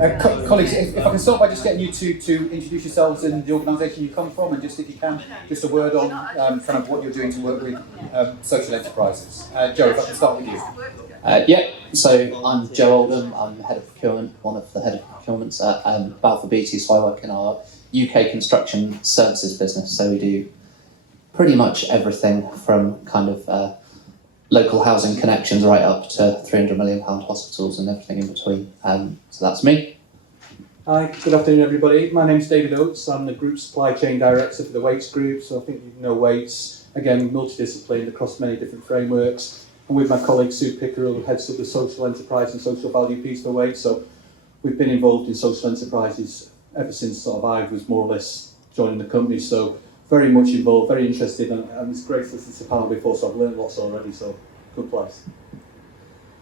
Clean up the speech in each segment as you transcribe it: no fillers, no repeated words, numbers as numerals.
Colleagues, if I can start by just getting you to introduce yourselves and the organisation you come from, and just if you can, just a word on kind of what you're doing to work with social enterprises. Joe, if I can start with you. So I'm Joe Oldham, I'm head of procurement, one of the head of procurements at Balfour Beatty, so I work in our UK construction services business, so we do pretty much everything from kind of local housing connections right up to £300 million hospitals and everything in between. So that's me. Hi, good afternoon everybody. My name's David Oates. I'm the Group Supply Chain Director for the Oates Group. So I think you know Oates, again, multidisciplined across many different frameworks. And with my colleague Sue Pickerel, who heads up the social enterprise and social value piece for Oates. So we've been involved in social enterprises ever since sort of I was more or less joining the company. So very much involved, very interested, and it's great to listen to the panel before, so I've learned lots already, so good place.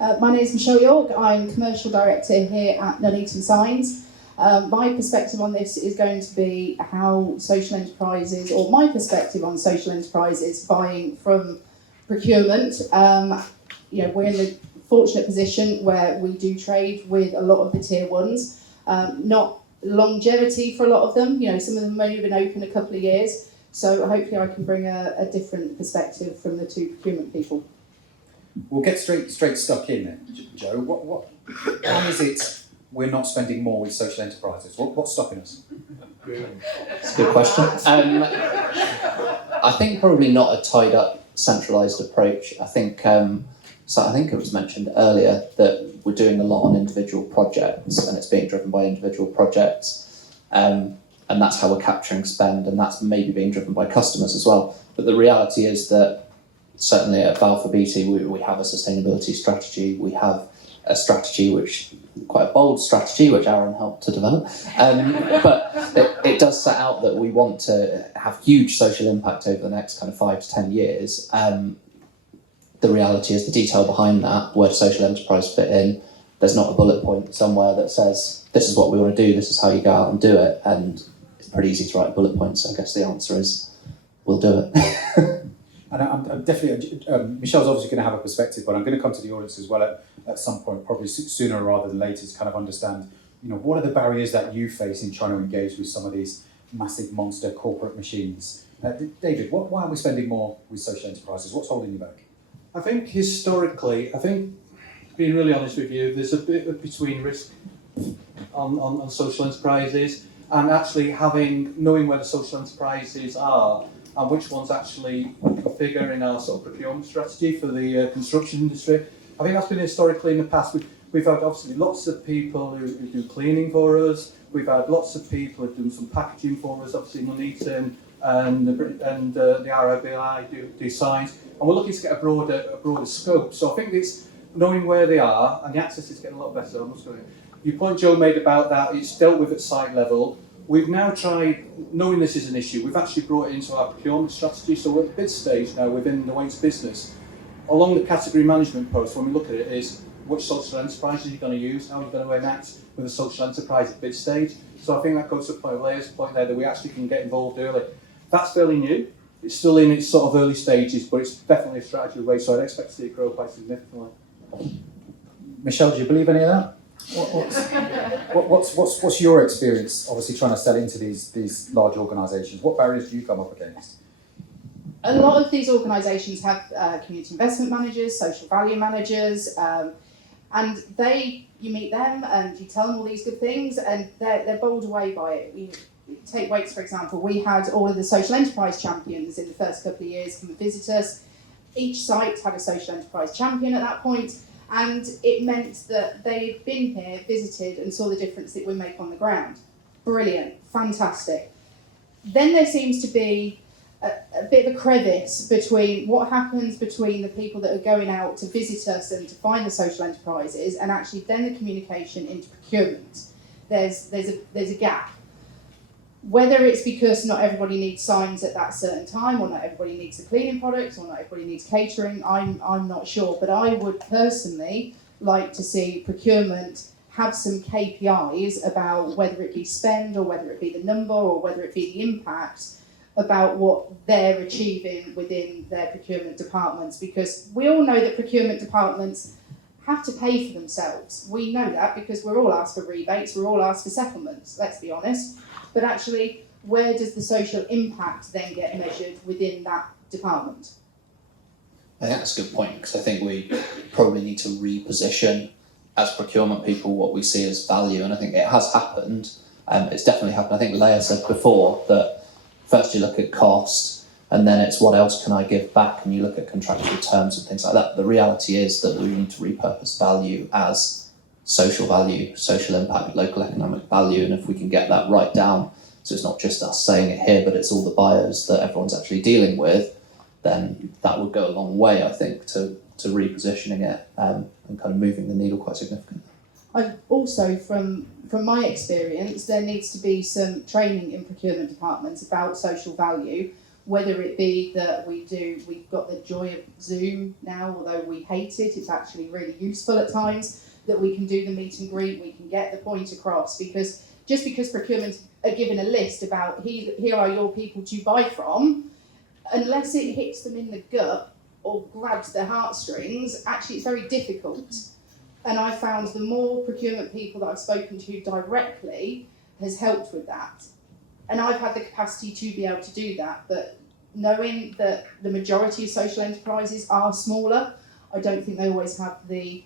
My name is Michelle York. I'm Commercial Director here at Nuneaton Signs. My perspective on this is going to be how social enterprises, or my perspective on social enterprises buying from procurement. We're in the fortunate position where we do trade with a lot of the tier ones. Not longevity for a lot of them. Some of them have only been open a couple of years. So hopefully I can bring a different perspective from the two procurement people. We'll get straight stuck in then, Joe. Why is it we're not spending more with social enterprises? What's stopping us? That's a good question. I think probably not a tied up, centralised approach. I think it was mentioned earlier that we're doing a lot on individual projects, and it's being driven by individual projects. And that's how we're capturing spend, and that's maybe being driven by customers as well. But the reality is that certainly at Balfour Beatty, we have a sustainability strategy. We have a strategy quite a bold strategy, which Aaron helped to develop. But it does set out that we want to have huge social impact over the next kind of 5 to 10 years. The reality is the detail behind that, where social enterprise fit in. There's not a bullet point somewhere that says, this is what we want to do, this is how you go out and do it. And it's pretty easy to write bullet points, so I guess the answer is, we'll do it. And I'm definitely, Michelle's obviously going to have a perspective, but I'm going to come to the audience as well at some point, probably sooner rather than later, to kind of understand, what are the barriers that you face in trying to engage with some of these massive monster corporate machines? David, why are we spending more with social enterprises? What's holding you back? I think historically, being really honest with you, there's a bit between risk on social enterprises and actually knowing where the social enterprises are and which ones actually figure in our sort of procurement strategy for the construction industry. I think that's been historically in the past. We've had obviously lots of people who do cleaning for us. We've had lots of people who do some packaging for us, obviously Nuneaton and the RIBI do signs. And we're looking to get a broader scope. So I think it's knowing where they are, and the access is getting a lot better. Your point Joe made about that, it's dealt with at site level. We've now tried, knowing this is an issue, we've actually brought it into our procurement strategy. So we're at the bid stage now within the Oates business. Along the category management post, when we look at it, is which social enterprise are you going to use? How are you going to enact with a social enterprise at bid stage? So I think that goes to a point there that we actually can get involved early. That's fairly new. It's still in its sort of early stages, but it's definitely a strategy way, so I'd expect to see it grow quite significantly. Michelle, do you believe any of that? What's your experience, obviously trying to sell into these large organisations? What barriers do you come up against? A lot of these organisations have community investment managers, social value managers, and you meet them and you tell them all these good things, and they're bowled away by it. Take Oates, for example. We had all of the social enterprise champions in the first couple of years come and visit us. Each site had a social enterprise champion at that point, and it meant that they'd been here, visited, and saw the difference that we make on the ground. Brilliant, fantastic. Then there seems to be a bit of a crevice between what happens between the people that are going out to visit us and to find the social enterprises, and actually then the communication into procurement. There's a gap. Whether it's because not everybody needs signs at that certain time, or not everybody needs the cleaning products, or not everybody needs catering, I'm not sure. But I would personally like to see procurement have some KPIs about whether it be spend, or whether it be the number, or whether it be the impact, about what they're achieving within their procurement departments. Because we all know that procurement departments have to pay for themselves. We know that because we're all asked for rebates, we're all asked for settlements, let's be honest. But actually, where does the social impact then get measured within that department? I think that's a good point, because I think we probably need to reposition as procurement people what we see as value, and I think it has happened. It's definitely happened. I think Leah said before that first you look at cost, and then it's what else can I give back, and you look at contractual terms and things like that. The reality is that we need to repurpose value as social value, social impact, local economic value, and if we can get that right down, so it's not just us saying it here, but it's all the buyers that everyone's actually dealing with, then that would go a long way, I think, to repositioning it and kind of moving the needle quite significantly. Also, from my experience, there needs to be some training in procurement departments about social value, whether it be that we've got the joy of Zoom now, although we hate it, it's actually really useful at times, that we can do the meet and greet, we can get the point across, because just because procurement are given a list about here are your people to buy from, unless it hits them in the gut or grabs their heartstrings, actually it's very difficult. And I found the more procurement people that I've spoken to directly has helped with that. And I've had the capacity to be able to do that, but knowing that the majority of social enterprises are smaller, I don't think they always have the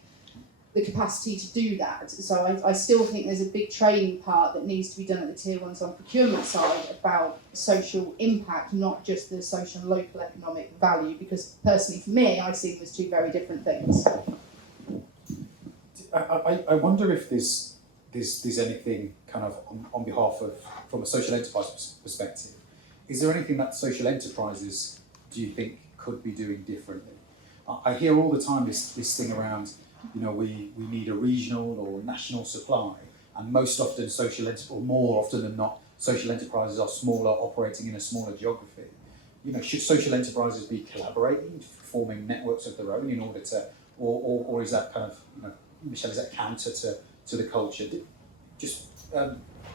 capacity to do that. So I still think there's a big training part that needs to be done at the tier ones on procurement side about social impact, not just the social and local economic value, because personally for me, I see them as two very different things. I wonder if there's anything kind of on behalf of, from a social enterprise perspective, is there anything that social enterprises do you think could be doing differently? I hear all the time this thing around, we need a regional or national supply, and most often or more often than not, social enterprises are smaller, operating in a smaller geography. Should social enterprises be collaborating, forming networks of their own in order to, or is that kind of, Michelle, is that counter to the culture?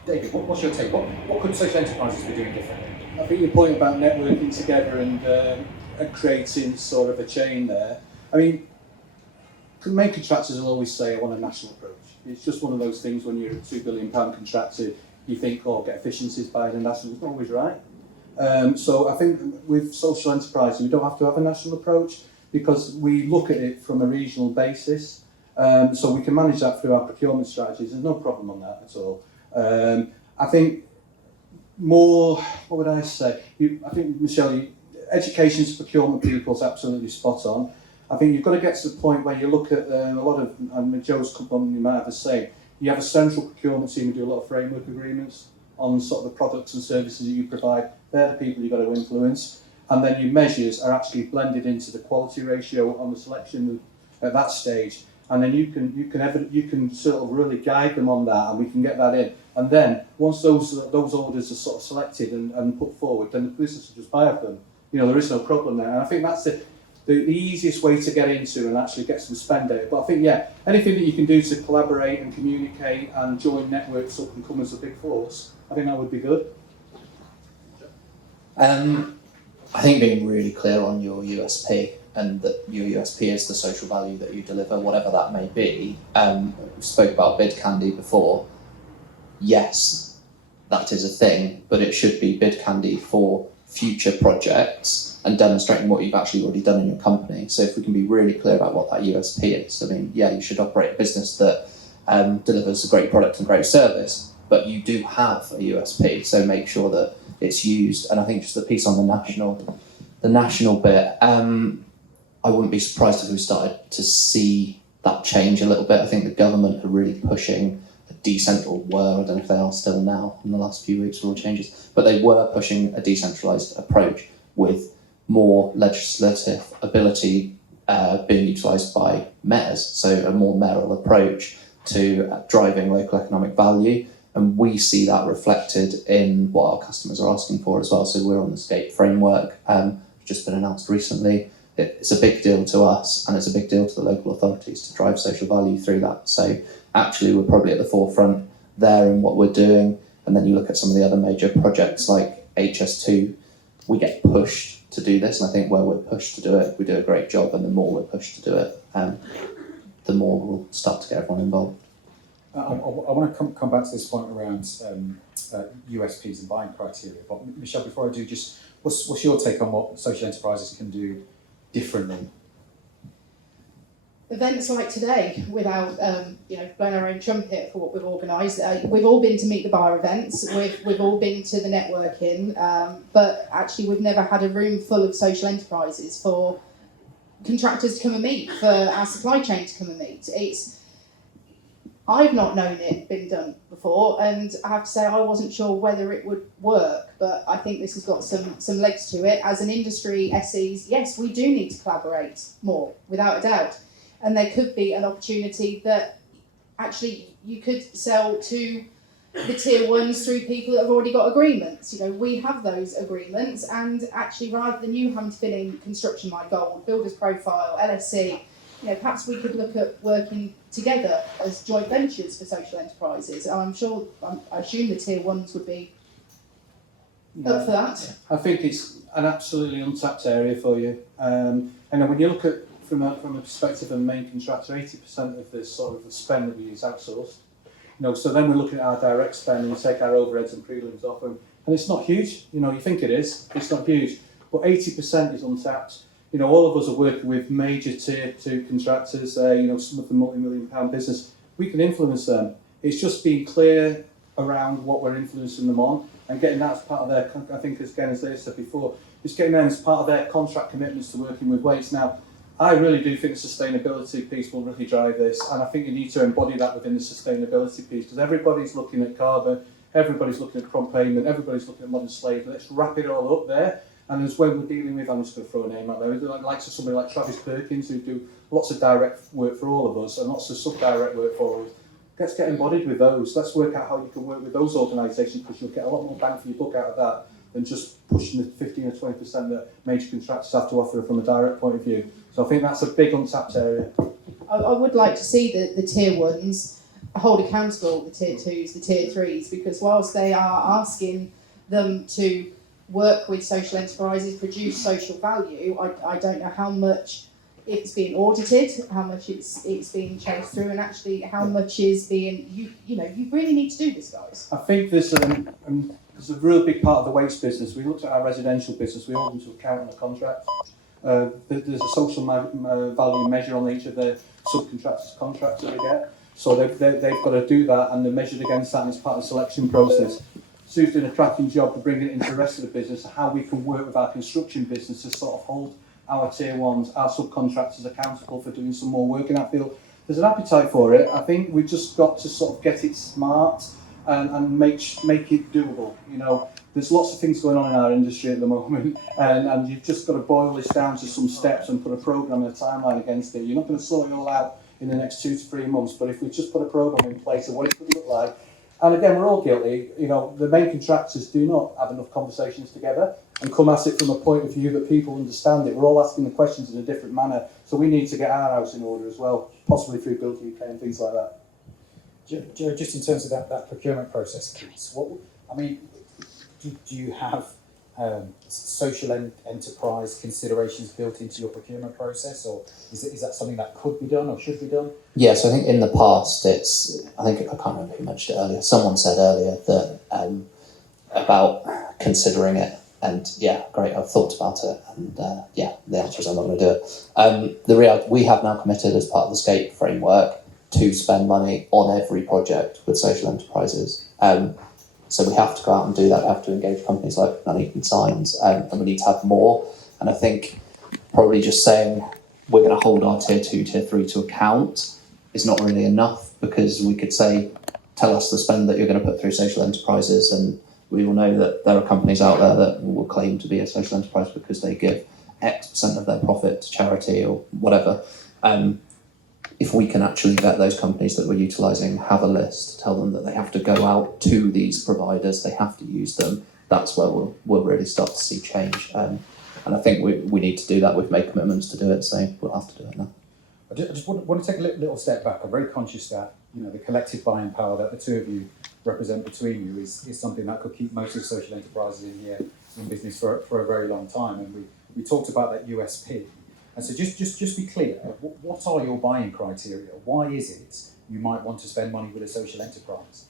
David, what's your take? What could social enterprises be doing differently? I think your point about networking together and creating sort of a chain there. I mean, main contractors will always say I want a national approach. It's just one of those things when you're a £2 billion contractor, you think, get efficiencies by the national. It's not always right. So I think with social enterprise, we don't have to have a national approach because we look at it from a regional basis. So we can manage that through our procurement strategies. There's no problem on that at all. I think more, what would I say? I think, Michelle, education to procurement people is absolutely spot on. I think you've got to get to the point where you look at a lot of, and Joe's company might have the same, you have a central procurement team and do a lot of framework agreements on sort of the products and services that you provide. They're the people you've got to influence. And then your measures are actually blended into the quality ratio on the selection at that stage. And then you can sort of really guide them on that, and we can get that in. And then once those orders are sort of selected and put forward, then the business will just buy of them. There is no problem there. And I think that's the easiest way to get into and actually get some spend data. But I think, anything that you can do to collaborate and communicate and join networks up and come as a big force, I think that would be good. I think being really clear on your USP, and that your USP is the social value that you deliver, whatever that may be. We spoke about bid candy before. Yes, that is a thing, but it should be bid candy for future projects and demonstrating what you've actually already done in your company. So if we can be really clear about what that USP is, you should operate a business that delivers a great product and great service, but you do have a USP, so make sure that it's used. And I think just the piece on the national bit, I wouldn't be surprised if we started to see that change a little bit. I think the government are really pushing a decentralised, I don't know if they are still now in the last few weeks with all changes, but they were pushing a decentralised approach with more legislative ability being utilised by mayors, so a more mayoral approach to driving local economic value. And we see that reflected in what our customers are asking for as well. So we're on the SCAPE framework, just been announced recently. It's a big deal to us, and it's a big deal to the local authorities to drive social value through that. So actually we're probably at the forefront there in what we're doing. And then you look at some of the other major projects like HS2, we get pushed to do this, and I think where we're pushed to do it, we do a great job, and the more we're pushed to do it, the more we'll start to get everyone involved. I want to come back to this point around USPs and buying criteria. But Michelle, before I do, just what's your take on what social enterprises can do differently? Events like today, without blowing our own trumpet for what we've organised. We've all been to Meet the Bar events. We've all been to the networking, but actually we've never had a room full of social enterprises for contractors to come and meet, for our supply chain to come and meet. I've not known it been done before, and I have to say I wasn't sure whether it would work, but I think this has got some legs to it. As an industry, SEs, yes, we do need to collaborate more, without a doubt. And there could be an opportunity that actually you could sell to the tier ones through people that have already got agreements. We have those agreements, and actually rather than you having to fill in construction like gold, builder's profile, LSC, perhaps we could look at working together as joint ventures for social enterprises. And I assume the tier ones would be up for that. I think it's an absolutely untapped area for you. And when you look at from a perspective of a main contractor, 80% of this sort of the spend that we use outsourced. So then we're looking at our direct spend and we take our overheads and prelims off them, and it's not huge. You think it is, it's not huge, but 80% is untapped. All of us are working with major tier 2 contractors. Some of the multi-million-pound business. We can influence them. It's just being clear around what we're influencing them on and getting that as part of their. I think, as they said before, just getting them as part of their contract commitments to working with Oates. Now, I really do think the sustainability piece will really drive this, and I think you need to embody that within the sustainability piece, because everybody's looking at carbon, everybody's looking at prompt payment, everybody's looking at modern slavery. Let's wrap it all up there. And as when we're dealing with, I'm just going to throw a name out there, like somebody like Travis Perkins, who do lots of direct work for all of us and lots of sub-direct work for us. Let's get embodied with those. Let's work out how you can work with those organisations, because you'll get a lot more bang for your buck out of that than just pushing the 15 or 20% that major contractors have to offer from a direct point of view. So I think that's a big untapped area. I would like to see the tier ones hold accountable the tier 2s, the tier 3s, because whilst they are asking them to work with social enterprises, produce social value, I don't know how much it's being audited, how much it's being chased through, and actually how much is being, you really need to do this, guys. I think there's a real big part of the waste business. We looked at our residential business, we hold them to account on a contract. There's a social value measure on each of the subcontractors' contracts that they get. So they've got to do that, and they're measured against that, and it's part of the selection process. Sue's doing a cracking job of bringing it into the rest of the business, how we can work with our construction business to sort of hold our tier ones, our subcontractors accountable for doing some more work in that field. There's an appetite for it. I think we've just got to sort of get it smart and make it doable. There's lots of things going on in our industry at the moment, and you've just got to boil this down to some steps and put a programme and a timeline against it. You're not going to sort it all out in the next 2 to 3 months, but if we just put a programme in place of what it could look like. And again, we're all guilty. The main contractors do not have enough conversations together and come at it from a point of view that people understand it. We're all asking the questions in a different manner, so we need to get our house in order as well, possibly through Build UK and things like that. Joe, just in terms of that procurement process, do you have social enterprise considerations built into your procurement process, or is that something that could be done or should be done? Yes, I think in the past I can't remember who mentioned it earlier. Someone said earlier that about considering it, and yeah, great, I've thought about it, and the answer is I'm not going to do it. We have now committed as part of the SCAPE framework to spend money on every project with social enterprises. So we have to go out and do that. We have to engage companies like Nuneaton Signs, and we need to have more. And I think probably just saying we're going to hold our tier 2, tier 3 to account is not really enough, because we could say, tell us the spend that you're going to put through social enterprises, and we all know that there are companies out there that will claim to be a social enterprise because they give X% of their profit to charity or whatever. If we can actually vet those companies that we're utilising, have a list, tell them that they have to go out to these providers, they have to use them, that's where we'll really start to see change. And I think we need to do that. We've made commitments to do it, so we'll have to do it now. I just want to take a little step back. I'm very conscious that the collective buying power that the two of you represent between you is something that could keep most of the social enterprises in here in business for a very long time. And we talked about that USP. And so just be clear, what are your buying criteria? Why is it you might want to spend money with a social enterprise?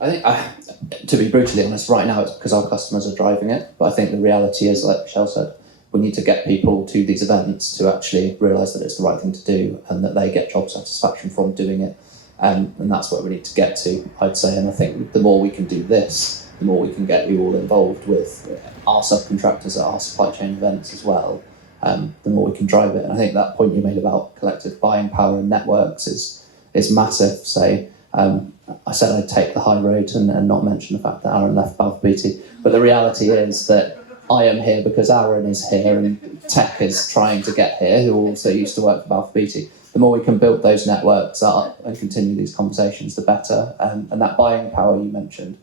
I think, to be brutally honest, right now it's because our customers are driving it. But I think the reality is, like Michelle said, we need to get people to these events to actually realise that it's the right thing to do and that they get job satisfaction from doing it. And that's where we need to get to, I'd say. And I think the more we can do this, the more we can get you all involved with our subcontractors at our supply chain events as well, the more we can drive it. And I think that point you made about collective buying power and networks is massive. So I said I'd take the high road and not mention the fact that Aaron left Balfour Beatty. But the reality is that I am here because Aaron is here and Tech is trying to get here, who also used to work for Balfour Beatty. The more we can build those networks up and continue these conversations, the better. And that buying power you mentioned,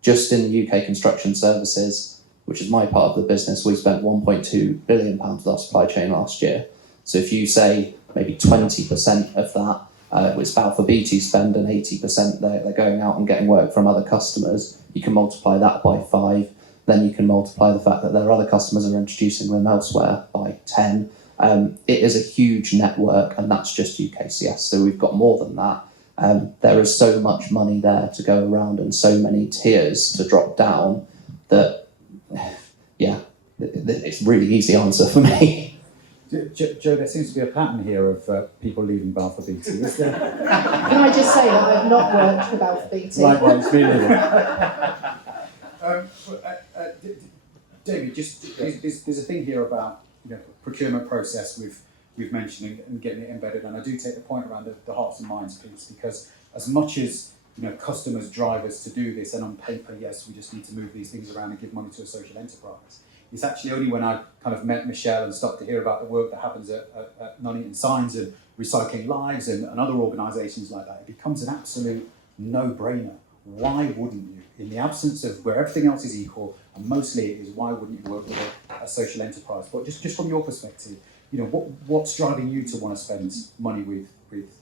just in the UK construction services, which is my part of the business, we spent £1.2 billion with our supply chain last year. So if you say maybe 20% of that was Balfour Beatty spend and 80% they're going out and getting work from other customers, you can multiply that by 5. Then you can multiply the fact that their other customers are introducing them elsewhere by 10. It is a huge network, and that's just UKCS. So we've got more than that. There is so much money there to go around and so many tiers to drop down that, yeah, it's a really easy answer for me. Joe, there seems to be a pattern here of people leaving Balfour Beatty. Is there? Can I just say that I've not worked for Balfour Beatty? Likewise, me neither. David, there's a thing here about procurement process we've mentioned and getting it embedded, and I do take the point around the hearts and minds piece, because as much as customers drive us to do this, and on paper, yes, we just need to move these things around and give money to a social enterprise. It's actually only when I kind of met Michelle and started to hear about the work that happens at Nuneaton Signs and Recycling Lives and other organisations like that, it becomes an absolute no-brainer. Why wouldn't you? In the absence of where everything else is equal, and mostly it is, why wouldn't you work with a social enterprise? But just from your perspective, what's driving you to want to spend money with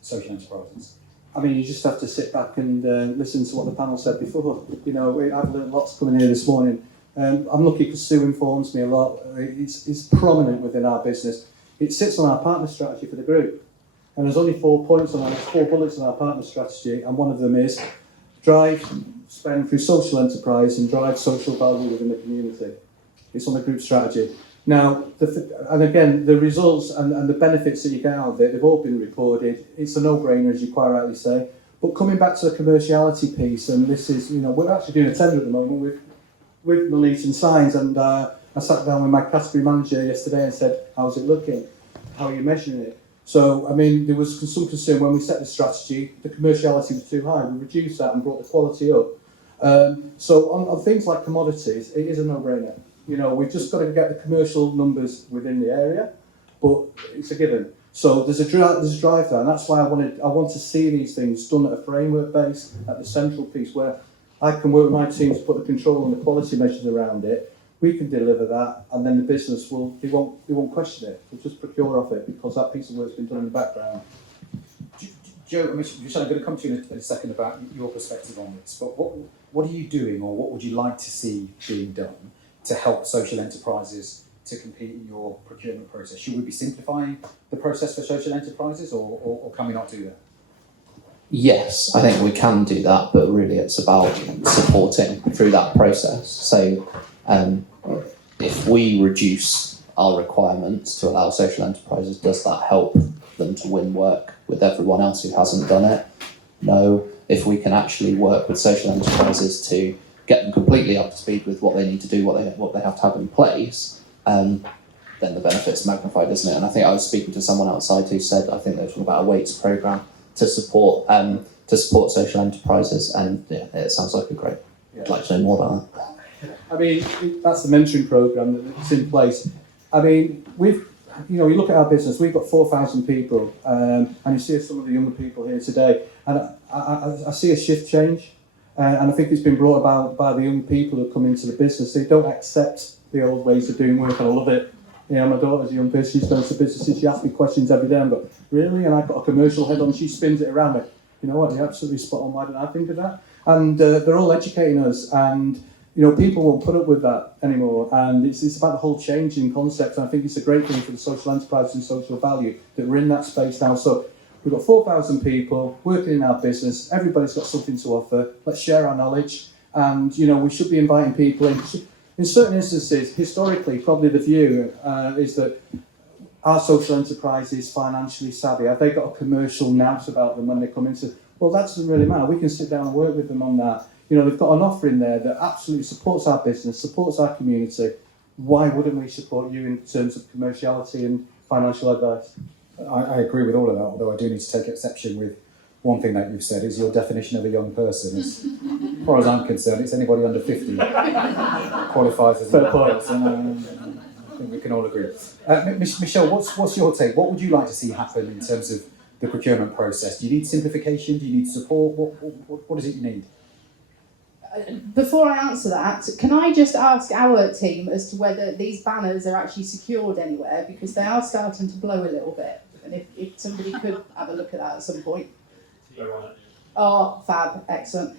social enterprises? I mean, you just have to sit back and listen to what the panel said before. I've learned lots coming here this morning. I'm lucky because Sue informs me a lot. It's prominent within our business. It sits on our partner strategy for the group. And there's only 4 bullets on our partner strategy, and one of them is drive spend through social enterprise and drive social value within the community. It's on the group strategy. Now, and again, the results and the benefits that you get out of it, they've all been reported. It's a no-brainer, as you quite rightly say. But coming back to the commerciality piece, and this is, we're actually doing a tender at the moment with Nuneaton Signs, and I sat down with my category manager yesterday and said, how's it looking? How are you measuring it? So, I mean, there was some concern when we set the strategy, the commerciality was too high. We reduced that and brought the quality up. So on things like commodities, it is a no-brainer. We've just got to get the commercial numbers within the area, but it's a given. So there's a drive there, and that's why I want to see these things done at a framework base, at the central piece, where I can work with my team to put the control and the quality measures around it. We can deliver that, and then the business won't question it. They'll just procure off it because that piece of work's been done in the background. Joe, Michelle, I'm going to come to you in a second about your perspective on this, but what are you doing, or what would you like to see being done to help social enterprises to compete in your procurement process? Should we be simplifying the process for social enterprises, or can we not do that? Yes, I think we can do that, but really it's about supporting through that process. So if we reduce our requirements to allow social enterprises, does that help them to win work with everyone else who hasn't done it? No. If we can actually work with social enterprises to get them completely up to speed with what they need to do, what they have to have in place, then the benefit's magnified, isn't it? And I think I was speaking to someone outside who said, I think they were talking about a Oates programme to support social enterises, and yeah, it sounds like a great. I'd like to know more about that. I mean, that's the mentoring programme that's in place. I mean, you look at our business, we've got 4,000 people, and you see some of the younger people here today, and I see a shift change, and I think it's been brought about by the young people who come into the business. They don't accept the old ways of doing work, and I love it. My daughter's a young person, she goes to businesses, she asks me questions every day, and I go, really? And I've got a commercial head on, she spins it around me. You know what, you're absolutely spot on, why didn't I think of that? And they're all educating us, and people won't put up with that anymore, and it's about the whole change in concept. And I think it's a great thing for the social enterprise and social value that we're in that space now. So we've got 4,000 people working in our business. Everybody's got something to offer. Let's share our knowledge, and we should be inviting people in. In certain instances, historically, probably the view is that our social enterprise is financially savvy. Have they got a commercial nous about them when they come into? Well, that doesn't really matter. We can sit down and work with them on that. They've got an offer in there that absolutely supports our business, supports our community. Why wouldn't we support you in terms of commerciality and financial advice? I agree with all of that, although I do need to take exception with one thing that you've said is your definition of a young person. As far as I'm concerned, it's anybody under 50 qualifies as a young person. I think we can all agree. Michelle, what's your take? What would you like to see happen in terms of the procurement process? Do you need simplification? Do you need support? What is it you need? Before I answer that, can I just ask our team as to whether these banners are actually secured anywhere, because they are starting to blow a little bit. And if somebody could have a look at that at some point. Oh, fab, excellent.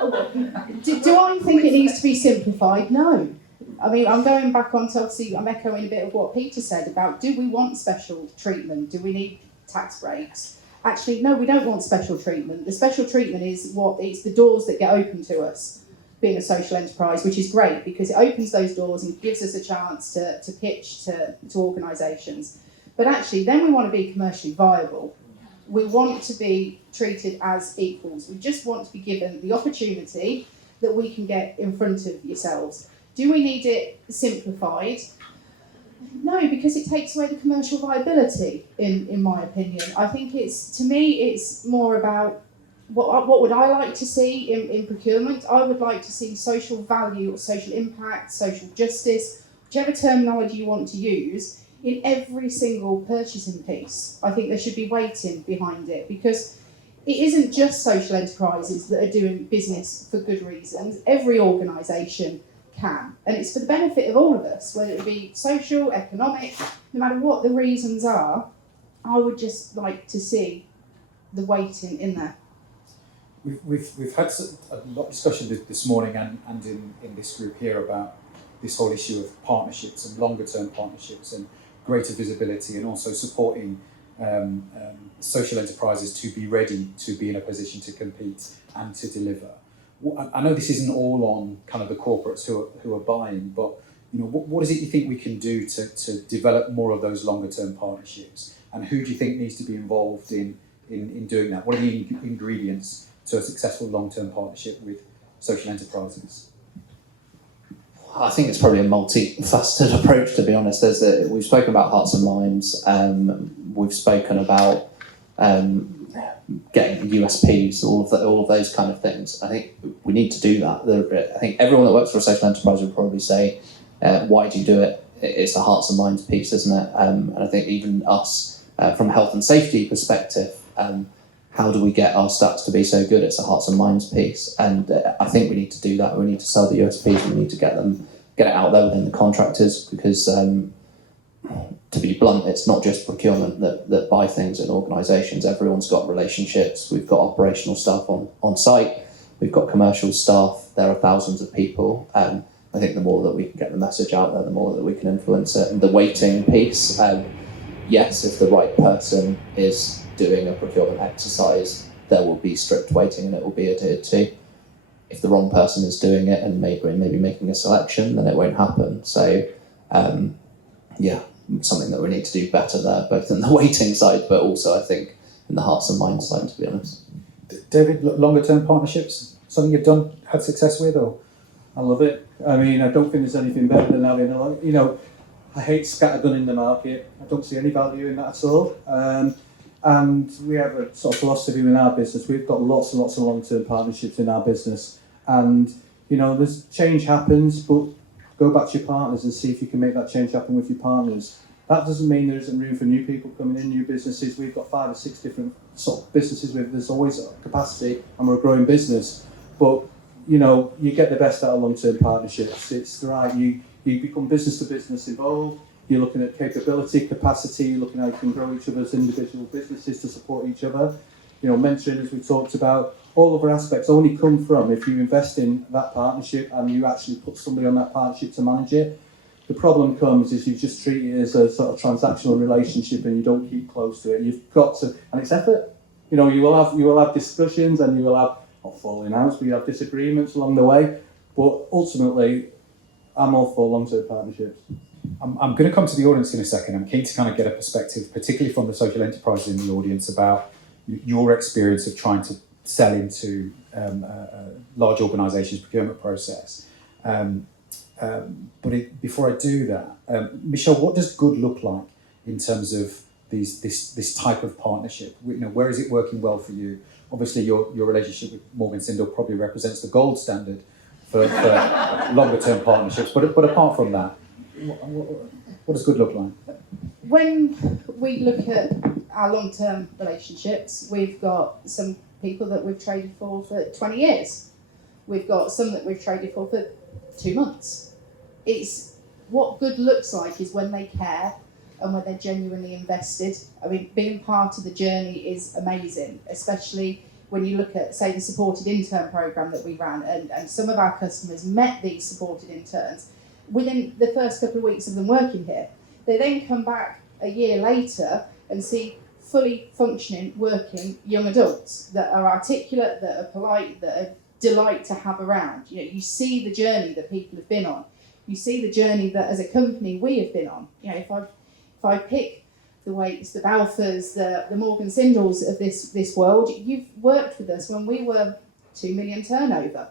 Do I think it needs to be simplified? No. I mean, I'm going back on to, obviously, I'm echoing a bit of what Peter said about, do we want special treatment? Do we need tax breaks? Actually, no, we don't want special treatment. The special treatment is it's the doors that get open to us, being a social enterprise, which is great because it opens those doors and gives us a chance to pitch to organisations. But actually, then we want to be commercially viable. We want to be treated as equals. We just want to be given the opportunity that we can get in front of yourselves. Do we need it simplified? No, because it takes away the commercial viability, in my opinion. I think to me, it's more about what would I like to see in procurement? I would like to see social value, or social impact, social justice, whichever terminology you want to use, in every single purchasing piece. I think there should be weighting behind it, because it isn't just social enterprises that are doing business for good reasons. Every organisation can, and it's for the benefit of all of us, whether it be social, economic, no matter what the reasons are. I would just like to see the weighting in there. We've had a lot of discussion this morning and in this group here about this whole issue of partnerships and longer term partnerships and greater visibility, and also supporting social enterprises to be ready to be in a position to compete and to deliver. I know this isn't all on kind of the corporates who are buying, but what is it you think we can do to develop more of those longer term partnerships, and who do you think needs to be involved in doing that? What are the ingredients to a successful long term partnership with social enterprises? I think it's probably a multifaceted approach, to be honest. We've spoken about hearts and minds. We've spoken about getting USPs, all of those kind of things. I think we need to do that. I think everyone that works for a social enterprise would probably say, "Why do you do it?" It's the hearts and minds piece, isn't it? And I think even us, from a health and safety perspective, how do we get our stats to be so good? It's a hearts and minds piece, and I think we need to do that. We need to sell the USPs. We need to get it out there within the contractors, because to be blunt, it's not just procurement that buy things in organisations. Everyone's got relationships. We've got operational staff on site. We've got commercial staff. There are thousands of people. I think the more that we can get the message out there, the more that we can influence it. And the weighting piece, yes, if the right person is doing a procurement exercise, there will be strict weighting and it will be adhered to. If the wrong person is doing it and maybe making a selection, then it won't happen. So, something that we need to do better there, both in the weighting side, but also I think in the hearts and minds side, to be honest. David, longer term partnerships, something you've had success with, or? I love it. I mean, I don't think there's anything better than having I hate scattergun in the market. I don't see any value in that at all. And we have a sort of philosophy in our business. We've got lots and lots of long-term partnerships in our business. And, there's change happens, but go back to your partners and see if you can make that change happen with your partners. That doesn't mean there isn't room for new people coming in, new businesses. We've got 5 or 6 different sort of businesses where there's always capacity, and we're a growing business. But, you get the best out of long-term partnerships. It's right. You become business to business involved. You're looking at capability, capacity. You're looking at how you can grow each other's individual businesses to support each other. mentoring, as we talked about. All other aspects only come from if you invest in that partnership and you actually put somebody on that partnership to manage it. The problem comes is you just treat it as a sort of transactional relationship and you don't keep close to it. You've got to, and it's effort. You will have discussions and you will have, not falling outs, but you have disagreements along the way. But ultimately, I'm all for long-term partnerships. I'm going to come to the audience in a second. I'm keen to kind of get a perspective, particularly from the social enterprises in the audience, about your experience of trying to sell into large organisations' procurement process. Before I do that, Michelle, what does good look like in terms of this type of partnership? Where is it working well for you? Obviously, your relationship with Morgan Sindall probably represents the gold standard for longer term partnerships. But apart from that, what does good look like? When we look at our long-term relationships, we've got some people that we've traded for 20 years. We've got some that we've traded for 2 months. It's what good looks like is when they care and when they're genuinely invested. I mean, being part of the journey is amazing, especially when you look at, say, the supported intern programme that we ran, and some of our customers met these supported interns within the first couple of weeks of them working here. They then come back a year later and see fully functioning, working young adults that are articulate, that are polite, that are delight to have around. You see the journey that people have been on. You see the journey that as a company we have been on. If I pick the Oates, the Balfours, the Morgan Sindalls of this world, you've worked with us when we were 2 million turnover.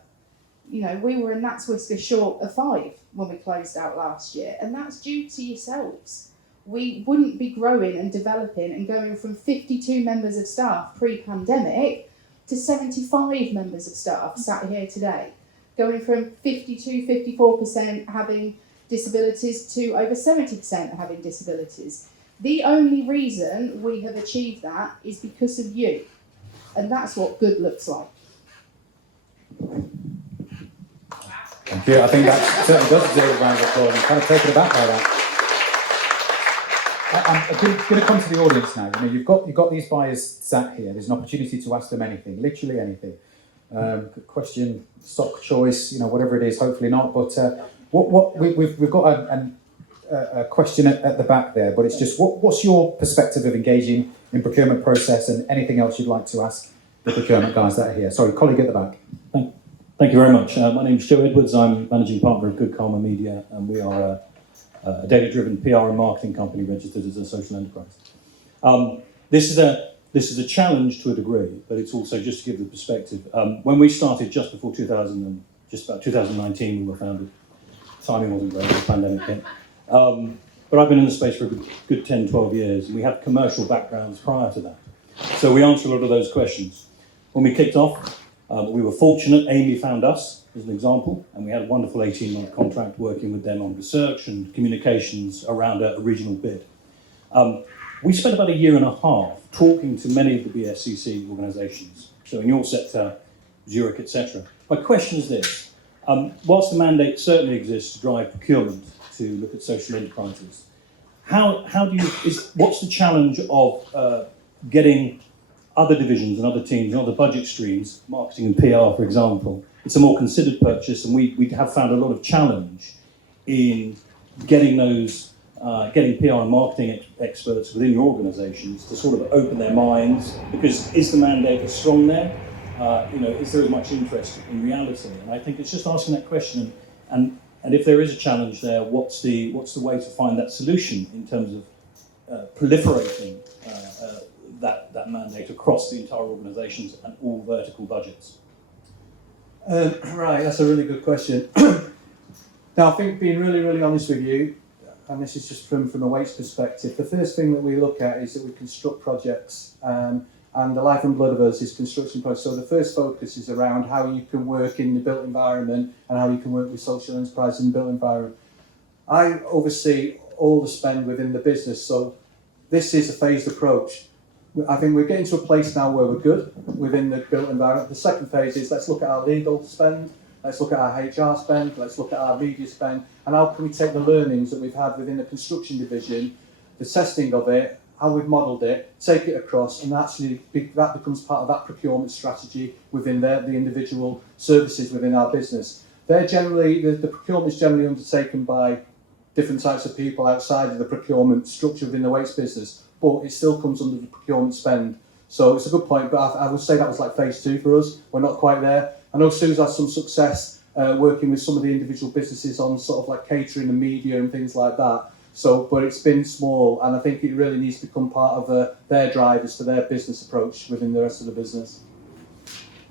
We were a gnat's whisker short of 5 when we closed out last year, and that's due to yourselves. We wouldn't be growing and developing and going from 52 members of staff pre-pandemic to 75 members of staff sat here today, going from 54% having disabilities to over 70% having disabilities. The only reason we have achieved that is because of you, and that's what good looks like. Thank you. I think that certainly does deserve a round of applause. I'm kind of taken aback by that. I'm going to come to the audience now. You've got these buyers sat here. There's an opportunity to ask them anything, literally anything. Question, stock choice, whatever it is. Hopefully not. But we've got a question at the back there. But it's just what's your perspective of engaging in procurement process and anything else you'd like to ask the procurement guys that are here? Sorry, colleague at the back. Thank you very much. My name is Joe Edwards. I'm managing partner of Good Karma Media, and we are a data-driven PR and marketing company registered as a social enterprise. This is a challenge to a degree, but it's also just to give the perspective. When we started just before 2019, we were founded. Timing wasn't great, the pandemic hit. But I've been in the space for a good 10, 12 years, and we have commercial backgrounds prior to that. So we answer a lot of those questions. When we kicked off, we were fortunate. Amy found us, as an example, and we had a wonderful 18-month contract working with them on research and communications around a regional bid. We spent about 1.5 years talking to many of the BSCC organisations, so in your sector, Zurich, etc. My question is this. Whilst the mandate certainly exists to drive procurement to look at social enterprises, what's the challenge of getting other divisions and other teams and other budget streams, marketing and PR, for example? It's a more considered purchase, and we have found a lot of challenge in getting those, getting PR and marketing experts within your organisations to sort of open their minds, because is the mandate as strong there? Is there as much interest in reality? And I think it's just asking that question, and if there is a challenge there, what's the way to find that solution in terms of proliferating that mandate across the entire organisations and all vertical budgets? Right, that's a really good question. Now, I think being really, really honest with you, and this is just from a Oates perspective, the first thing that we look at is that we construct projects, and the life and blood of us is construction projects. So the first focus is around how you can work in the built environment and how you can work with social enterprise in the built environment. I oversee all the spend within the business, so this is a phased approach. I think we're getting to a place now where we're good within the built environment. The second phase is let's look at our legal spend, let's look at our HR spend, let's look at our media spend, and how can we take the learnings that we've had within the construction division, the testing of it, how we've modelled it, take it across, and actually that becomes part of that procurement strategy within the individual services within our business. They're generally, the procurement is generally undertaken by different types of people outside of the procurement structure within the Oates business, but it still comes under the procurement spend. So it's a good point, but I would say that was like phase 2 for us. We're not quite there. I know Sue's had some success working with some of the individual businesses on sort of like catering and media and things like that. So, but it's been small, and I think it really needs to become part of their drivers for their business approach within the rest of the business.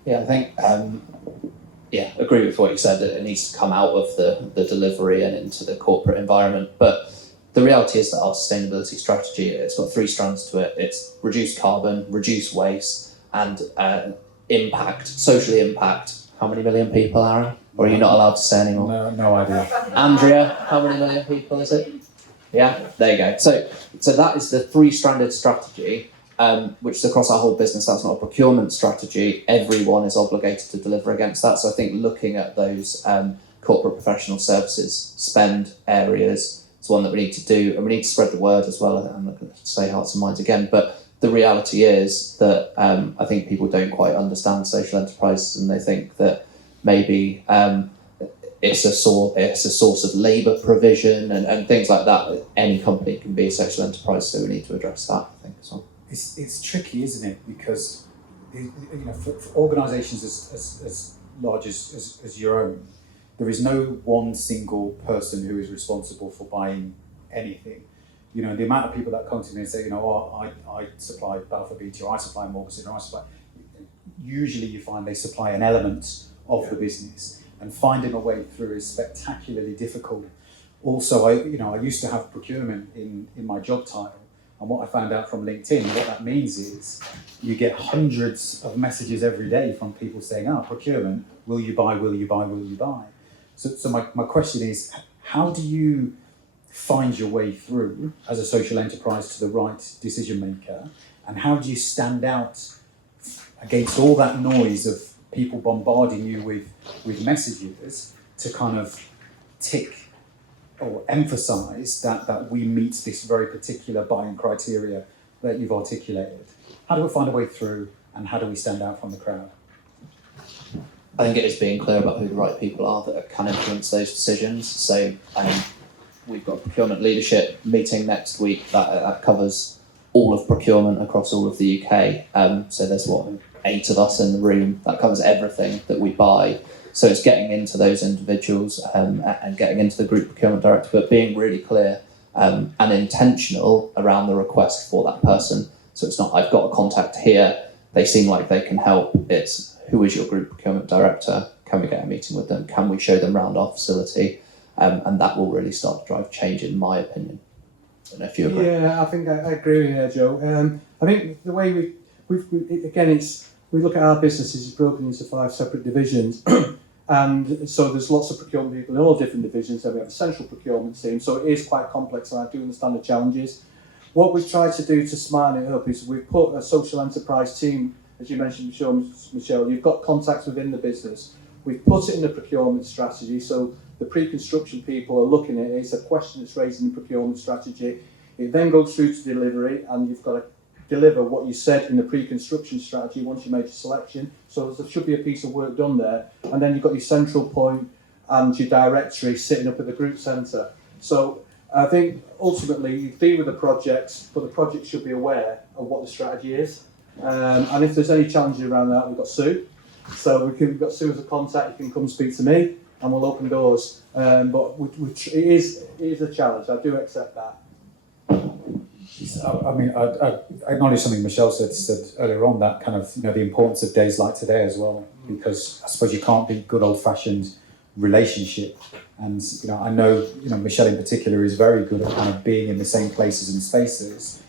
Yeah, I think, agree with what you said, that it needs to come out of the delivery and into the corporate environment. But the reality is that our sustainability strategy, it's got 3 strands to it. It's reduce carbon, reduce waste, and impact, socially impact. How many million people, Aaron? Or are you not allowed to say anymore? No idea. Andrea, how many million people is it? Yeah, there you go. So that is the 3-stranded strategy, which is across our whole business. That's not a procurement strategy. Everyone is obligated to deliver against that. So I think looking at those corporate professional services spend areas is one that we need to do, and we need to spread the word as well. I'm not going to say hearts and minds again, but the reality is that I think people don't quite understand social enterprises, and they think that maybe it's a source of labour provision and things like that. Any company can be a social enterprise, so we need to address that, I think, as well. It's tricky, isn't it? Because for organisations as large as your own, there is no one single person who is responsible for buying anything. The amount of people that come to me and say, I supply Balfour Beatty, or I supply Morganson, or I supply. Usually, you find they supply an element of the business, and finding a way through is spectacularly difficult. Also, I used to have procurement in my job title. And what I found out from LinkedIn, what that means is you get hundreds of messages every day from people saying, procurement, will you buy, will you buy, will you buy? So my question is, how do you find your way through as a social enterprise to the right decision maker? And how do you stand out against all that noise of people bombarding you with messages to kind of tick or emphasise that we meet this very particular buying criteria that you've articulated? How do we find a way through, and how do we stand out from the crowd? I think it is being clear about who the right people are that can influence those decisions. So we've got a procurement leadership meeting next week that covers all of procurement across all of the UK. So there's 8 of us in the room. That covers everything that we buy. So it's getting into those individuals and getting into the group procurement director, but being really clear and intentional around the request for that person. So it's not, I've got a contact here, they seem like they can help. It's, who is your group procurement director? Can we get a meeting with them? Can we show them around our facility? And that will really start to drive change, in my opinion. I don't know if you agree. Yeah, I think I agree with you, Joe. I think the way we look at our businesses is broken into 5 separate divisions. And so there's lots of procurement people in all different divisions. Then we have a central procurement team, so it is quite complex, and I do understand the challenges. What we've tried to do to smarten it up is we've put a social enterprise team, as you mentioned, Michelle, you've got contacts within the business. We've put it in the procurement strategy, so the pre-construction people are looking at it. It's a question that's raised in the procurement strategy. It then goes through to delivery, and you've got to deliver what you said in the pre-construction strategy once you made your selection. So there should be a piece of work done there. And then you've got your central point and your directory sitting up at the group centre. So I think ultimately you deal with the projects, but the project should be aware of what the strategy is. And if there's any challenges around that, we've got Sue. So we've got Sue as a contact. You can come speak to me and we'll open doors. But it is a challenge. I do accept that. I acknowledge something Michelle said earlier on, that kind of, the importance of days like today as well, because I suppose you can't beat good old-fashioned relationship. And, I know, Michelle in particular is very good at kind of being in the same places and spaces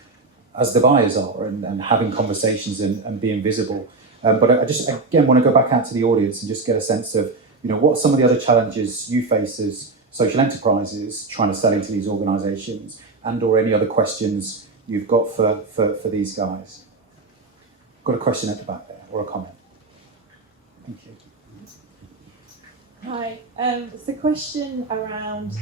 as the buyers are, and having conversations and being visible. But I just, again, want to go back out to the audience and just get a sense of, what are some of the other challenges you face as social enterprises trying to sell into these organisations, and or any other questions you've got for these guys? Got a question at the back there, or a comment? Thank you. Hi. It's a question around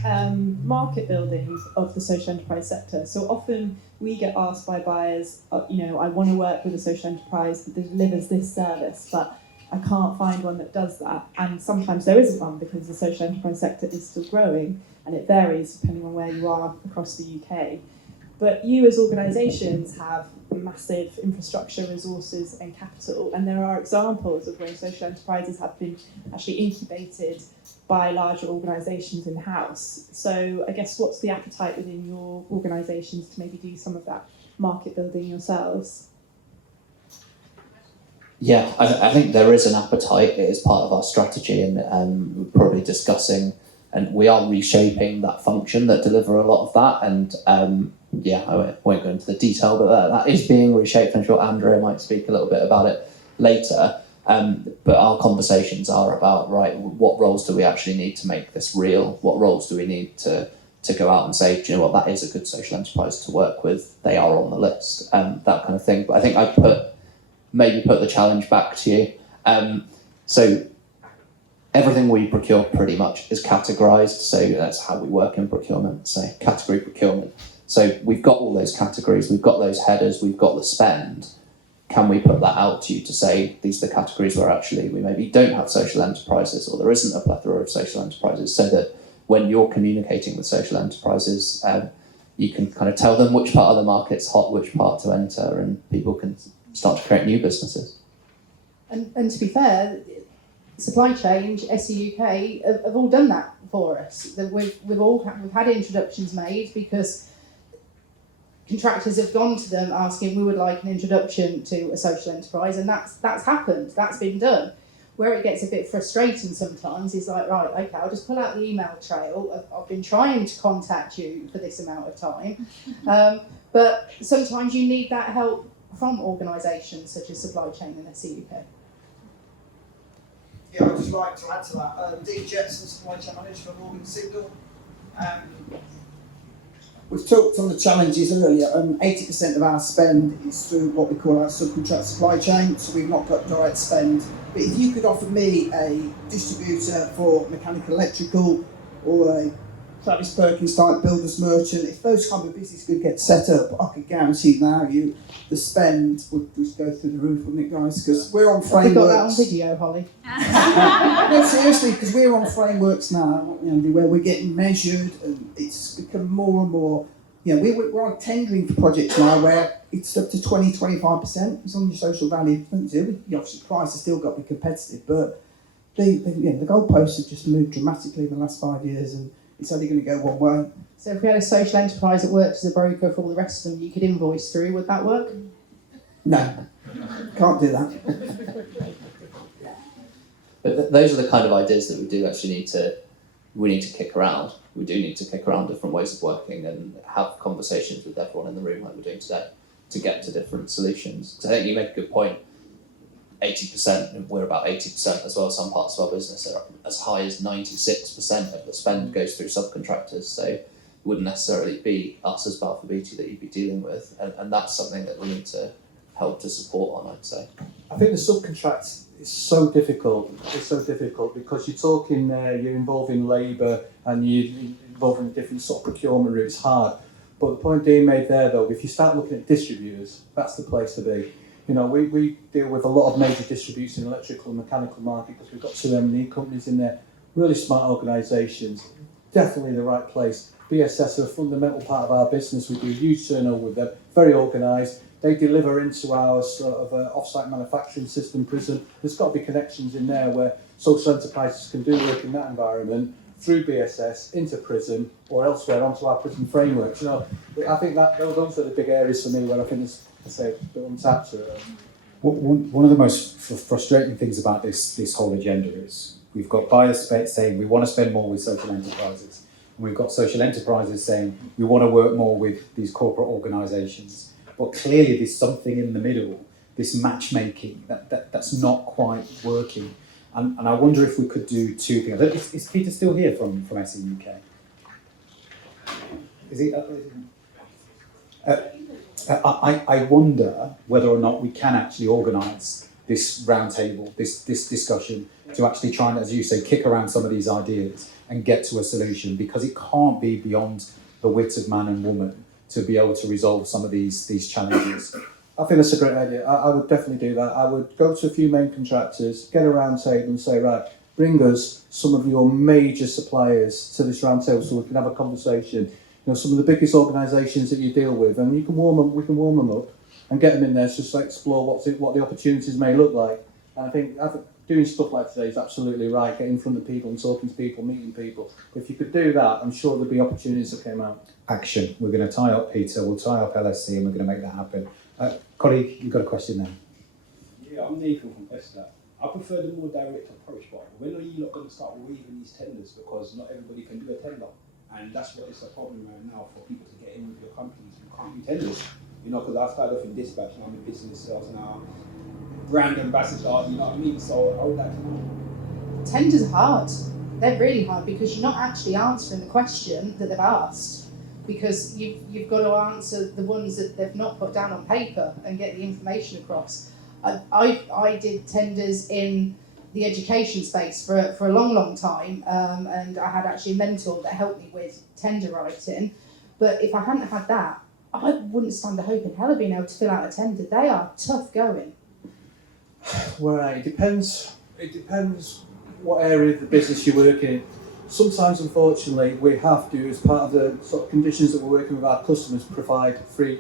market building of the social enterprise sector. So often we get asked by buyers, I want to work with a social enterprise that delivers this service, but I can't find one that does that. And sometimes there isn't one because the social enterprise sector is still growing, and it varies depending on where you are across the UK. But you as organisations have massive infrastructure, resources and capital, and there are examples of where social enterprises have been actually incubated by larger organisations in-house. So I guess what's the appetite within your organisations to maybe do some of that market building yourselves? Yeah, I think there is an appetite. It is part of our strategy, and we're probably discussing, and we are reshaping that function that deliver a lot of that. And I won't go into the detail, but that is being reshaped. I'm sure Andrea might speak a little bit about it later. But our conversations are about, right, what roles do we actually need to make this real? What roles do we need to go out and say, do you know what, that is a good social enterprise to work with. They are on the list, that kind of thing. But I think I'd maybe put the challenge back to you. So everything we procure pretty much is categorised. So that's how we work in procurement, so category procurement. So we've got all those categories, we've got those headers, we've got the spend. Can we put that out to you to say, these are the categories where actually we maybe don't have social enterprises, or there isn't a plethora of social enterprises, so that when you're communicating with social enterprises, you can kind of tell them which part of the market's hot, which part to enter, and people can start to create new businesses. And to be fair, supply chain, SE UK have all done that for us. We've had introductions made because contractors have gone to them asking, we would like an introduction to a social enterprise, and that's happened, that's been done. Where it gets a bit frustrating sometimes is like, right, okay, I'll just pull out the email trail. I've been trying to contact you for this amount of time, but sometimes you need that help from organisations such as supply chain and SE UK. Yeah, I'd just like to add to that. Dean Jetson, supply chain manager for Morgan Signal. We've talked on the challenges earlier. 80% of our spend is through what we call our subcontract supply chain, so we've not got direct spend. But if you could offer me a distributor for mechanical electrical or a Travis Perkins type builder's merchant, if those kind of businesses could get set up, I could guarantee now the spend would just go through the roof, wouldn't it, guys? Because we're on frameworks. Have we got that on video, Holly? No, seriously, because we're on frameworks now, where we're getting measured, and it's become more and more. We're on tendering for projects now where it's up to 20-25%. It's on your social value. Obviously, price has still got to be competitive, but the goalposts have just moved dramatically in the last 5 years, and it's only going to go one way. So if we had a social enterprise that works as a broker for all the rest of them, you could invoice through, would that work? No, can't do that. But those are the kind of ideas that we do actually need to kick around. We do need to kick around different ways of working and have conversations with everyone in the room like we're doing today to get to different solutions. So I think you make a good point. 80%, we're about 80% as well. Some parts of our business are as high as 96% of the spend goes through subcontractors. So it wouldn't necessarily be us as Balfour Beatty that you'd be dealing with. And that's something that we need to help to support on, I'd say. I think the subcontract is so difficult. It's so difficult because you're talking there, you're involving labour and you're involving different sort of procurement routes. It's hard. But the point Dean made there, though, if you start looking at distributors, that's the place to be. We deal with a lot of major distributors in the electrical and mechanical market because we've got two M&E companies in there, really smart organisations, definitely the right place. BSS are a fundamental part of our business. We do huge turnover with them, very organised. They deliver into our sort of off-site manufacturing system, prison. There's got to be connections in there where social enterprises can do work in that environment through BSS into prison or elsewhere onto our prison frameworks. I think that those are the big areas for me where I think there's a bit untapped. One of the most frustrating things about this whole agenda is we've got buyers saying we want to spend more with social enterprises, and we've got social enterprises saying we want to work more with these corporate organisations. But clearly there's something in the middle, this matchmaking that's not quite working. And I wonder if we could do two things. Is Peter still here from SE UK? Is he? I wonder whether or not we can actually organise this roundtable, this discussion, to actually try and, as you say, kick around some of these ideas and get to a solution, because it can't be beyond the wit of man and woman to be able to resolve some of these challenges. I think that's a great idea. I would definitely do that. I would go to a few main contractors, get a round table and say, right, bring us some of your major suppliers to this round table so we can have a conversation. You know, some of the biggest organisations that you deal with, and we can warm them up and get them in there just to explore what the opportunities may look like. And I think doing stuff like today is absolutely right, getting in front of people and talking to people, meeting people. If you could do that, I'm sure there'd be opportunities that came out. Action. We're going to tie up Peter, we'll tie up LSC, and we're going to make that happen. Colleague, you've got a question there. Yeah, I'm Nathan from Esther. I prefer the more direct approach, but when are you not going to start waiving these tenders? Because not everybody can do a tender. And that's what is a problem right now for people to get in with your companies who can't do tenders. You know, because I started off in dispatch, and I'm in business sales now, brand ambassador, you know what I mean? So I would like to know. Tenders are hard. They're really hard because you're not actually answering the question that they've asked, because you've got to answer the ones that they've not put down on paper and get the information across. I did tenders in the education space for a long time, and I had actually a mentor that helped me with tender writing. But if I hadn't had that, I wouldn't stand a hope in hell of being able to fill out a tender. They are tough going. Right, it depends what area of the business you work in. Sometimes, unfortunately, we have to, as part of the sort of conditions that we're working with our customers, provide free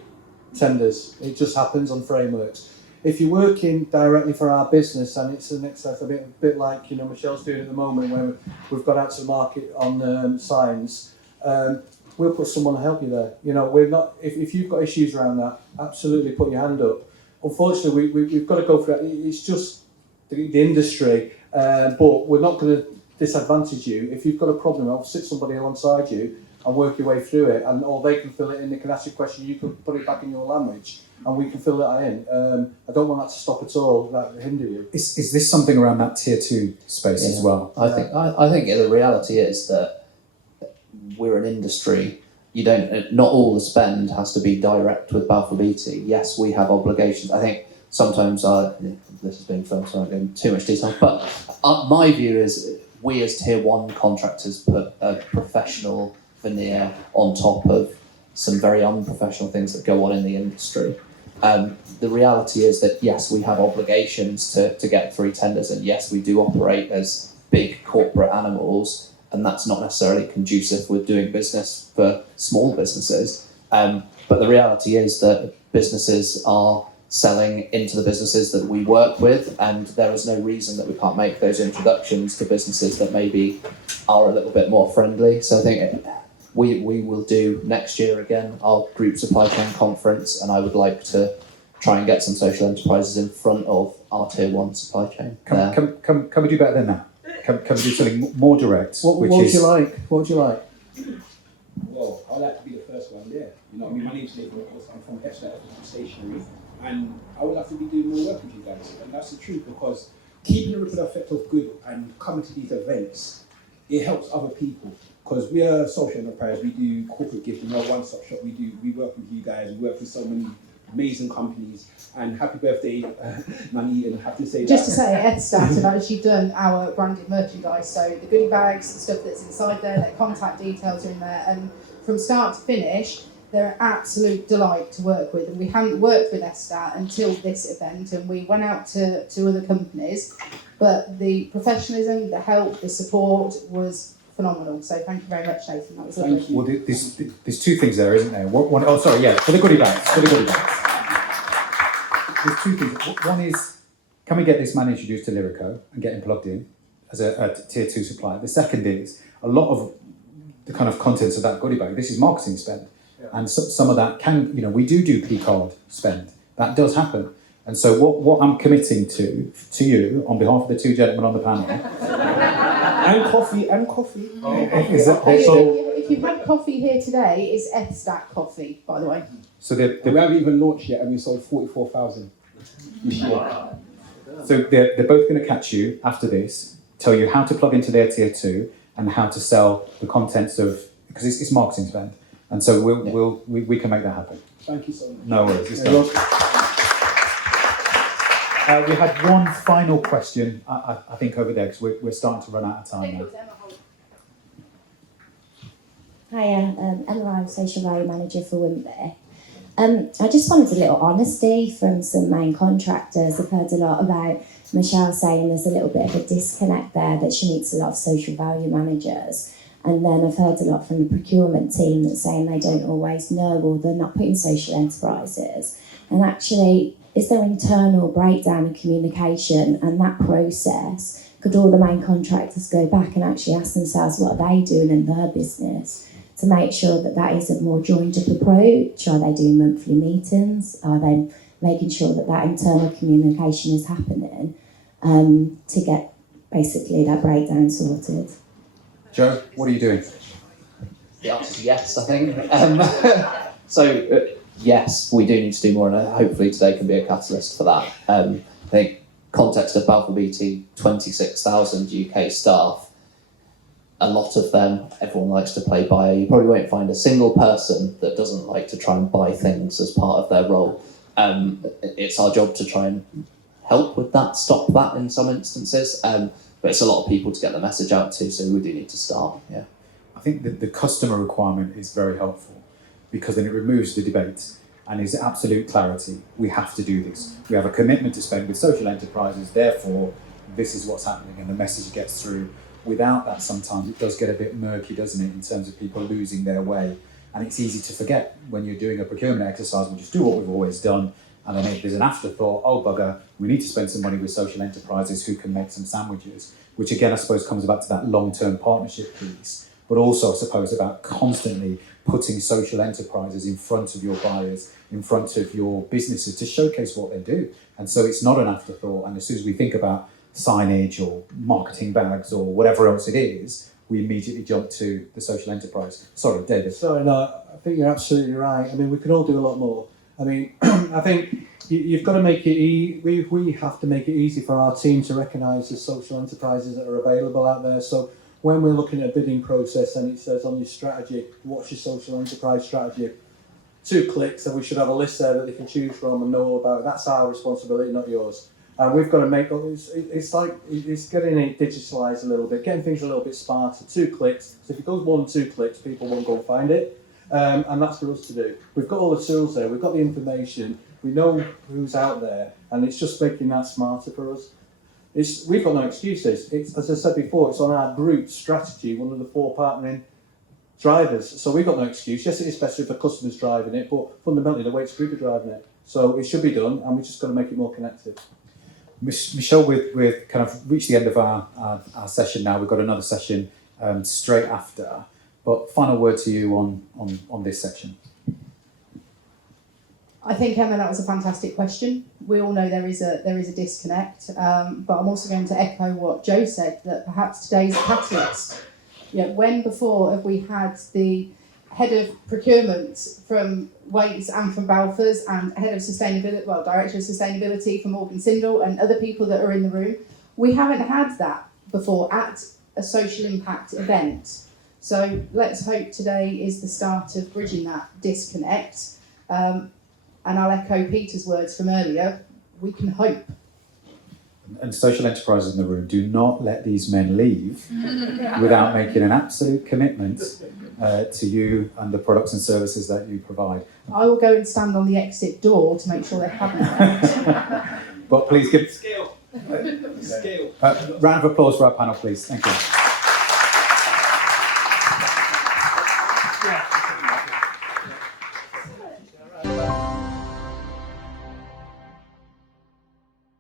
tenders. It just happens on frameworks. If you're working directly for our business, and it's an excess, a bit like, you know, Michelle's doing at the moment, where we've got out to the market on signs, we'll put someone to help you there. You know, we're not. If you've got issues around that, absolutely put your hand up. Unfortunately, we've got to go for it. It's just the industry, but we're not going to disadvantage you. If you've got a problem, I'll sit somebody alongside you and work your way through it, and or they can fill it in. They can ask you a question, you can put it back in your language, and we can fill that in. I don't want that to stop at all. That hinder you. Is this something around that tier 2 space as well? I think the reality is that we're an industry. Not all the spend has to be direct with Balfour Beatty. Yes, we have obligations. I think sometimes this has been filmed, so I won't go into too much detail. But my view is we as tier 1 contractors put a professional veneer on top of some very unprofessional things that go on in the industry. The reality is that yes, we have obligations to get through tenders, and yes, we do operate as big corporate animals, and that's not necessarily conducive with doing business for small businesses. But the reality is that businesses are selling into the businesses that we work with, and there is no reason that we can't make those introductions to businesses that maybe are a little bit more friendly. So I think we will do next year again our group supply chain conference, and I would like to try and get some social enterprises in front of our tier 1 supply chain. Can we do better than that? Can we do something more direct? What would you like? What would you like? Well, I'd like to be the first one there. You know what I mean? My name's Nathan, I'm from Esther Stationery, and I would like to be doing more work with you guys. And that's the truth, because keeping the ripple effect of good and coming to these events, it helps other people. Because we are a social enterprise, we do corporate gifting, we're a one-stop shop, we work with you guys, we work with so many amazing companies, and happy birthday, Nani, and have to say Just to say, Edstat have actually done our branded merchandise, so the goodie bags, the stuff that's inside there, their contact details are in there, and from start to finish, they're an absolute delight to work with. And we hadn't worked with Edstat until this event, and we went out to other companies, but the professionalism, the help, the support was phenomenal. So thank you very much, Nathan. That was lovely. Well, there's two things there, isn't there? For the goodie bags. There's two things. One is, can we get this man introduced to Lyrico and get him plugged in as a tier 2 supplier? The second is, a lot of the kind of contents of that goodie bag, this is marketing spend. Yeah. And some of that we do P-card spend. That does happen. And so what I'm committing to you, on behalf of the two gentlemen on the panel, and coffee. If you've had coffee here today, it's Edstat coffee, by the way. So we haven't even launched yet, and we sold 44,000 this year. Wow. So they're both going to catch you after this, tell you how to plug into their tier 2 and how to sell the contents of, because it's marketing spend, and so we can make that happen. Thank you so much. No worries. It's done. We had one final question, I think, over there, because we're starting to run out of time now. Hiya, Emma, I'm Social Value Manager for Wimbledon. I just wanted a little honesty from some main contractors. I've heard a lot about Michelle saying there's a little bit of a disconnect there, that she meets a lot of social value managers. And then I've heard a lot from the procurement team that's saying they don't always know, or they're not putting social enterprises. And actually, is there internal breakdown in communication and that process? Could all the main contractors go back and actually ask themselves what are they doing in their business to make sure that that is a more joined up approach? Are they doing monthly meetings? Are they making sure that that internal communication is happening to get basically that breakdown sorted? Joe, what are you doing? The answer is yes, I think. Yes, we do need to do more, and hopefully today can be a catalyst for that. I think context of Balfour Beatty, 26,000 UK staff. A lot of them, everyone likes to play buyer. You probably won't find a single person that doesn't like to try and buy things as part of their role. It's our job to try and help with that, stop that in some instances. But it's a lot of people to get the message out to, so we do need to start, yeah. I think that the customer requirement is very helpful, because then it removes the debate and is absolute clarity. We have to do this. We have a commitment to spend with social enterprises, therefore this is what's happening, and the message gets through. Without that, sometimes it does get a bit murky, doesn't it, in terms of people losing their way. And it's easy to forget when you're doing a procurement exercise. We just do what we've always done, and then if there's an afterthought, oh bugger, we need to spend some money with social enterprises who can make some sandwiches, which again I suppose comes back to that long-term partnership piece, but also I suppose about constantly putting social enterprises in front of your buyers, in front of your businesses to showcase what they do. And so it's not an afterthought, and as soon as we think about signage or marketing bags or whatever else it is, we immediately jump to the social enterprise. Sorry, David. Sorry, no, I think you're absolutely right. I mean, we can all do a lot more. I mean, I think you've got to make it we have to make it easy for our team to recognise the social enterprises that are available out there. So when we're looking at a bidding process and it says on your strategy, what's your social enterprise strategy? 2 clicks, and we should have a list there that they can choose from and know all about. That's our responsibility, not yours. And we've got to make it's getting it digitalised a little bit, getting things a little bit smarter. 2 clicks. So if it goes more than 2 clicks, people won't go and find it. And that's for us to do. We've got all the tools there, we've got the information, we know who's out there, and it's just making that smarter for us. We've got no excuses. It's, as I said before, it's on our group strategy, one of the 4 partnering drivers. So we've got no excuse. Yes, it is better if the customer's driving it, but fundamentally the Waits group are driving it. So it should be done, and we've just got to make it more connected. Michelle, we've kind of reached the end of our session now. We've got another session straight after. But final word to you on this section. I think, Emma, that was a fantastic question. We all know there is a disconnect, but I'm also going to echo what Joe said, that perhaps today's a catalyst. When before have we had the head of procurement from Waits and from Balfour's and head of sustainability, director of sustainability from Morgan Sindall and other people that are in the room? We haven't had that before at a social impact event. So let's hope today is the start of bridging that disconnect. And I'll echo Peter's words from earlier, we can hope. And social enterprises in the room, do not let these men leave without making an absolute commitment to you and the products and services that you provide. I will go and stand on the exit door to make sure they haven't left. But please give... Scale. Scale. Round of applause for our panel, please. Thank you. Yeah.